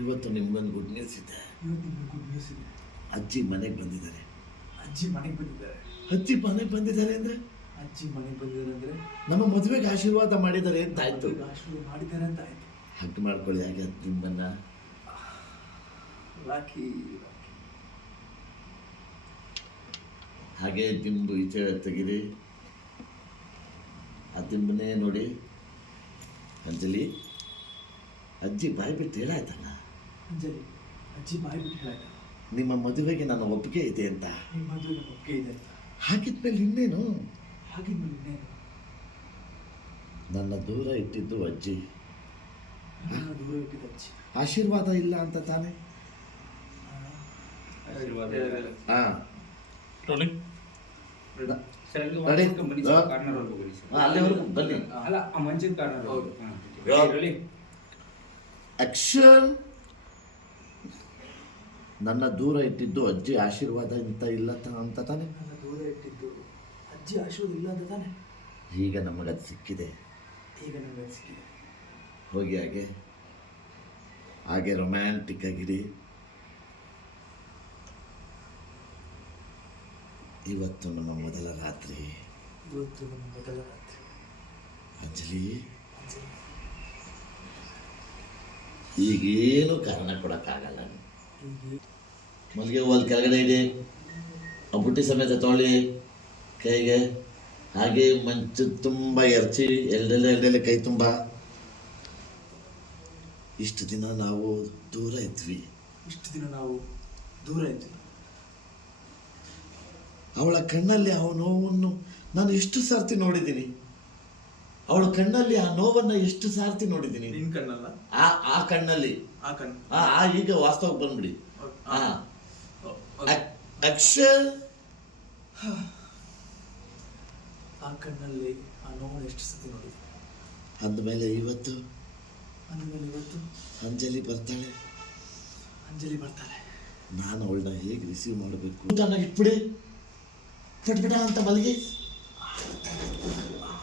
ಇವತ್ತು ನಿಮ್ಗೊಂದು good news ಇದೆ. ಅಜ್ಜಿ ಮನೆಗೆ ಬಂದಿದ್ದಾರೆ. ಅಜ್ಜಿ ಮನೆಗೆ ಬಂದಿದ್ದಾರೆ ಅಂದ್ರೆ ಅಜ್ಜಿ ಮನೆಗೆ ಬಂದಿದ್ದಾರೆ ಅಂದ್ರೆ ನಮ್ಮ ಮದುವೆಗೆ ಆಶೀರ್ವಾದ ಮಾಡಿದ್ದಾರೆ ಅಂತ ಆಯ್ತು. ಆಶೀರ್ವಾದ ಮಾಡಿದ್ದಾರೆ ಅಂತ ಆಯ್ತು. ಹಗ್ ಮಾಡ್ಕೊಳ್ಳಿ ಹಾಗೆ ನಿಮ್ಮನ್ನ. ರಾಖಿ ಹಾಗೆ ದಿಂಬು ಈಚೆ ತೆಗೀರಿ. ಆ ದಿಂಬನ್ನೇ ನೋಡಿ. ಅಂಜಲಿ, ಅಜ್ಜಿ ಬಾಯಿ ಬಿಟ್ಟು ಹೇಳಾಯ್ತಲ್ಲ. ಅಂಜಲಿ, ಅಜ್ಜಿ ಬಾಯಿ ಬಿಟ್ಟು ಹೇಳಾಯ್ತಲ್ಲ ನಿಮ್ಮ ಮದುವೆಗೆ ನನ್ನ ಒಪ್ಪಿಗೆ ಇದೆ ಅಂತ. ನಿಮ್ಮ ಮದುವೆಗೆ ಒಪ್ಪಿಗೆ ಇದೆ ಅಂತ. ಹಾಗಿದ್ಮೇಲೆ ಇನ್ನೇನು? ನನ್ನ ದೂರ ಇಟ್ಟಿದ್ದು ಅಜ್ಜಿ. ಆಶೀರ್ವಾದ ಇಲ್ಲ ಅಂತ ತಾನೆ? ಆಕ್ಷನ್. ನನ್ನ ದೂರ ಇಟ್ಟಿದ್ದು ಅಜ್ಜಿ ಆಶೀರ್ವಾದ ಅಂತ ಇಲ್ಲ ಅಂತ ತಾನೆ? ನನ್ನ ದೂರ ಇಟ್ಟಿದ್ದು ಅಜ್ಜಿ ಆಶೀರ್ವಾದ ಇಲ್ಲ ಅಂತ ತಾನೆ? ಈಗ ನಮಗದು ಸಿಕ್ಕಿದೆ. ಹೋಗಿ ಹಾಗೆ ರೊಮ್ಯಾಂಟಿಕ್ ಆಗಿರಿ. ಇವತ್ತು ನಮ್ಮ ಮೊದಲ ರಾತ್ರಿ. ಅಂಜಲಿ, ಈಗೇನು ಕಾರಣ ಕೊಡೋಕ್ಕಾಗಲ್ಲ. ಮಲ್ಲಿಗೆ ಹೂವು ಕೆಳಗಡೆ ಇಡಿ. ಆ ಬುಟ್ಟಿ ಸಮೇತ ತೊಗೊಳ್ಳಿ ಕೈಗೆ. ಹಾಗೆ ಮಂಚು ತುಂಬ ಎರಚಿ, ಎಲ್ಡೆಲೆ ಕೈ ತುಂಬ. ಇಷ್ಟು ದಿನ ನಾವು ದೂರ ಇದ್ವಿ. ಅವಳ ಕಣ್ಣಲ್ಲಿ ಆ ನೋವನ್ನು ನಾನು ಎಷ್ಟು ಸಾರ್ತಿ ನೋಡಿದ್ದೀನಿ. ಅವಳ ಕಣ್ಣಲ್ಲಿ ಆ ನೋವನ್ನು ಎಷ್ಟು ಸಾರ್ತಿ ನೋಡಿದ್ದೀನಿ. ನಿನ್ ಕಣ್ಣಲ್ಲ, ಆ ಕಣ್ಣಲ್ಲಿ. ಈಗ ವಾಸ್ತವಕ್ಕೆ ಬಂದ್ಬಿಡಿ. ಅಕ್ಷರ್, ಆ ಕಣ್ಣಲ್ಲಿ ಆ ನೋವನ್ನು ಎಷ್ಟು ಸತಿ ನೋಡಿದೆ. ಅಂದಮೇಲೆ ಇವತ್ತು ಅಂಜಲಿ ಬರ್ತಾಳೆ. ನಾನು ಅವಳನ್ನ ಹೇಗೆ ರಿಸೀವ್ ಮಾಡಬೇಕು? ಇಟ್ಬಿಡಿ, ಪಟ್ಬಿಡ ಅಂತ ಮಲಗಿ.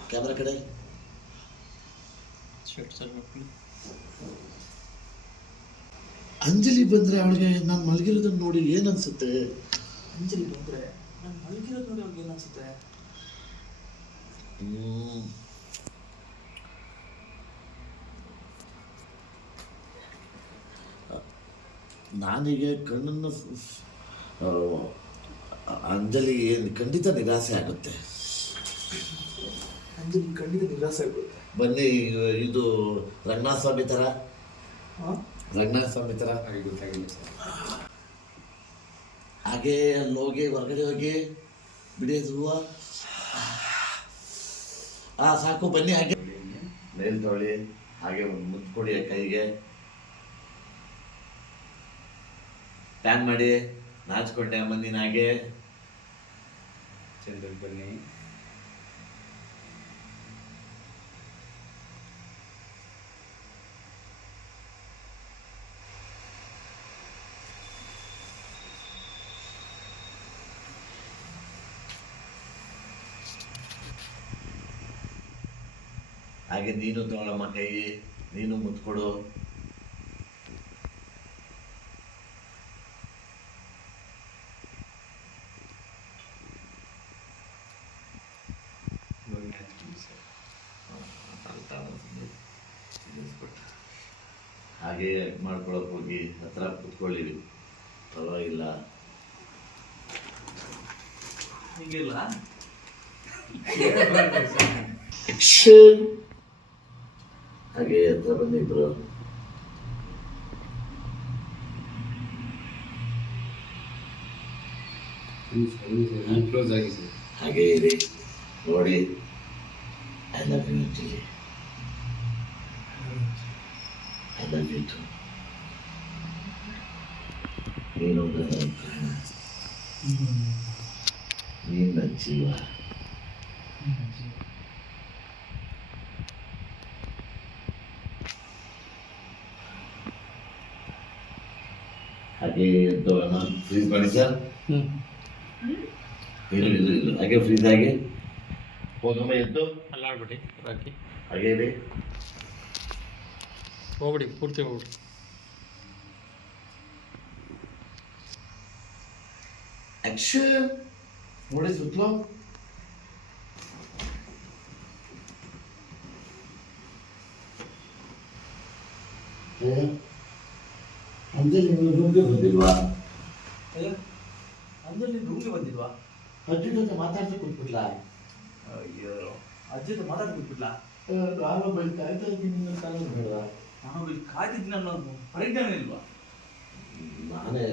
ಕ್ಯಾಮ್ರಾ ಕಡೆ. ಅಂಜಲಿ ಬಂದ್ರೆ ಅವಳಿಗೆ ನಾನು ಮಲಗಿರೋದನ್ನ ನೋಡಿ ಏನನ್ಸುತ್ತೆ? ಅಂಜಲಿ ಬಂದ್ರೆ ನಾನು ಮಲಗಿರೋದು ನೋಡಿ ಅವ್ಳಿಗೆ ಏನನ್ಸುತ್ತೆ? ನಾನೀಗ ಕಣ್ಣನ್ನು ಅಂಜಲಿಗೆ ಖಂಡಿತ ನಿರಾಸೆ ಆಗುತ್ತೆ. ಬನ್ನಿ, ಇದು ರಂಗನಾಥ ಸ್ವಾಮಿ ಥರ. ಹಾಗೆ ಅಲ್ಲಿ ಹೋಗಿ ಹೊರಗಡೆ ಹೋಗಿ ಬಿಡಿಯೋದು ಹೂವು. ಸಾಕು, ಬನ್ನಿ. ಹಾಗೆ ಮೇಲ್ ತೊಗೊಳ್ಳಿ. ಹಾಗೆ ಒಂದು ಮುದ್ದು ಕೊಡಿ ಕೈಗೆ. ಪ್ಯಾನ್ ಮಾಡಿ. ನಾಚ್ಕೊಂಡೆ ಮಂದಿನ ಹಾಗೆ. ಚಂದ್ರ ಬನ್ನಿ. ಹಾಗೆ ನೀನು ತಗೊಳಮ್ಮ ಕೈ, ನೀನು ಮುತ್ಕೊಡು. ಹಾಗೆ ಮಾಡ್ಕೊಳಕ್ ಹೋಗಿ ಹತ್ರ ಕುತ್ಕೊಳ್ಳಿ, ಪರವಾಗಿಲ್ಲ. ಹಾಗೆ ಹತ್ರ ಬಂದಿಬ್ರು. ಹಾಗೆ ಇರಿ, ನೋಡಿ. I love you Anjali. I love you too. ನೀನು ನನ್ನ ಪ್ರಾಣ, ನಿನ್ನ ಜೀವ. ಹಾಗೆ ಎದ್ದೋಣ. ಫ್ರೀಸ್ ಮಾಡಿ ಸರ್. ಇಲ್ಲ ಹಾಗೆ ಫ್ರೀಸ್ ಆಗಿ ಹೋಗಮ್ಮ. ಎದ್ದು ಅಲ್ಲಾಡ್ಬಿಡಿ ರಾಕಿ. ಹಾಗೆ ಇದೆ. ಹೋಗ್ಬಿಡಿ, ಪೂರ್ತಿ ಹೋಗ್ಬಿಡಿ. ಆಕ್ಷನ್ ನೋಡಿ ಸುತ್ತಲೂ ಅಂದ್ರೆ ನೀವು ರೂಮ್ಗೆ ಬಂದಿಲ್ವಾ? ಅಂದ್ರೆ ನೀನು ರೂಮ್ಗೆ ಬಂದಿಲ್ವಾ? ಅಜ್ಜಿ ಜೊತೆ ಮಾತಾಡ್ತಾ ಕೂತ್ಬಿಟ್ಲ. ಅಯ್ಯೋ, ಅಜ್ಜಿ ಹತ್ರ ಮಾತಾಡ್ಬಿಟ್ಬಿಟ್ಲಾ? ನಾನು ಬೈಕ್ ಕಾಯ್ತಾ ಇದ್ದೀನಿ ಕಾಲ ಬೇಡ. ನಾನು ಇಲ್ಲಿ ಕಾಯ್ತಿದ್ದೀನಿ ಅನ್ನೋ ಪರಿಜ್ಞಾನ ಇಲ್ವಾ? ನಾನೇ